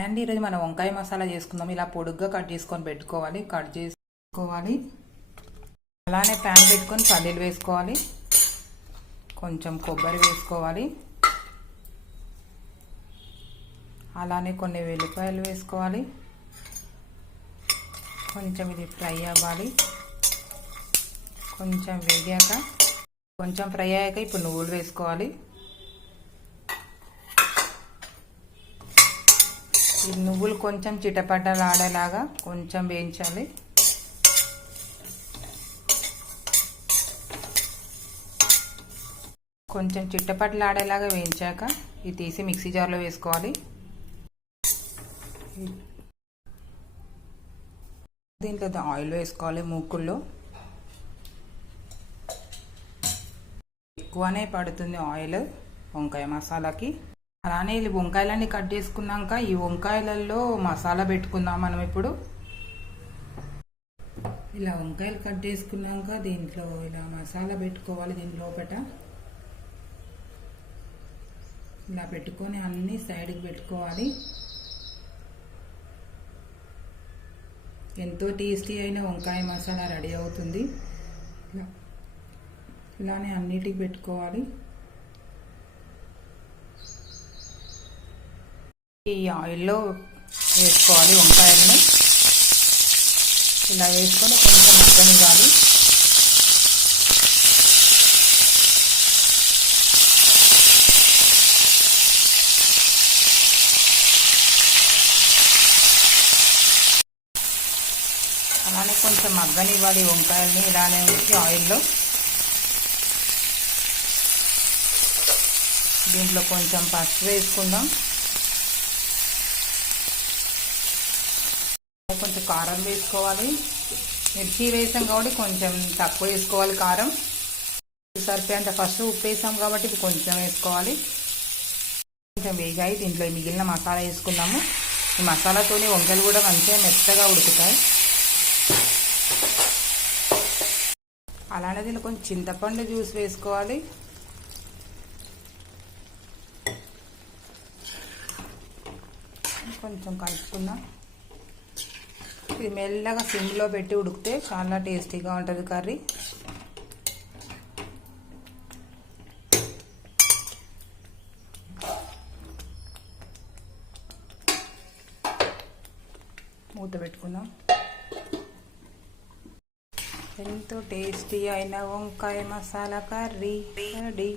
And ఈరోజు మనం వంకాయ మసాలా చేసుకుందాం. ఇలా పొడుగ్గా కట్ చేసుకొని పెట్టుకోవాలి. కట్ చేసుకోవాలి. అలానే ప్యాన్ పెట్టుకొని పల్లీలు వేసుకోవాలి. కొంచెం కొబ్బరి వేసుకోవాలి. అలానే కొన్ని వెల్లిపాయలు వేసుకోవాలి. కొంచెం ఇది ఫ్రై అవ్వాలి. కొంచెం వేగాక కొంచెం ఫ్రై అయ్యాక ఇప్పుడు నువ్వులు వేసుకోవాలి. ఈ నువ్వులు కొంచెం చిటపటలాడేలాగా కొంచెం వేయించాలి. కొంచెం చిట్టపట్లాడేలాగా వేయించాక ఇది తీసి మిక్సీ జార్లో వేసుకోవాలి. దీంట్లో ఆయిల్ వేసుకోవాలి మూకుల్లో. ఎక్కువనే పడుతుంది ఆయిల్ వంకాయ మసాలాకి. అలానే ఇది వంకాయలన్నీ కట్ చేసుకున్నాక ఈ వంకాయలలో మసాలా పెట్టుకుందాం మనం ఇప్పుడు. ఇలా వంకాయలు కట్ చేసుకున్నాక దీంట్లో ఇలా మసాలా పెట్టుకోవాలి దీని లోపల ఇలా పెట్టుకొని అన్ని సైడ్కి పెట్టుకోవాలి. ఎంతో టేస్టీ అయిన వంకాయ మసాలా రెడీ అవుతుంది. ఇలా. ఇలానే అన్నిటికి పెట్టుకోవాలి. ఈ ఆయిల్లో వేసుకోవాలి వంకాయల్ని. ఇలా వేసుకొని కొంచెం మగ్గనివ్వాలి అలానే కొంచెం మగ్గనివ్వాలి వంకాయల్ని ఇలానే ఉంచి ఆయిల్లో. దీంట్లో కొంచెం పసుపు వేసుకుందాం. కొంచెం కారం వేసుకోవాలి. మిర్చి వేసాం కాబట్టి కొంచెం తక్కువ వేసుకోవాలి కారం. సరిపోయేంత ఫస్ట్ ఉప్పు వేసాం కాబట్టి కొంచెం వేసుకోవాలి. కొంచెం వేగాయి. దీంట్లో మిగిలిన మసాలా వేసుకుందాము. ఈ మసాలాతోనే వంకాయలు కూడా మంచిగా మెత్తగా ఉడుకుతాయి. అలానే దీనిలో కొంచెం చింతపండు జ్యూస్ వేసుకోవాలి. కొంచెం కలుపుకుందాం. ఇది మెల్లగా సిమ్లో పెట్టి ఉడికితే చాలా టేస్టీగా ఉంటుంది కర్రీ. మూత పెట్టుకుందాం. ఎంతో టేస్టీ అయిన వంకాయ మసాలా కర్రీ. రెడీ.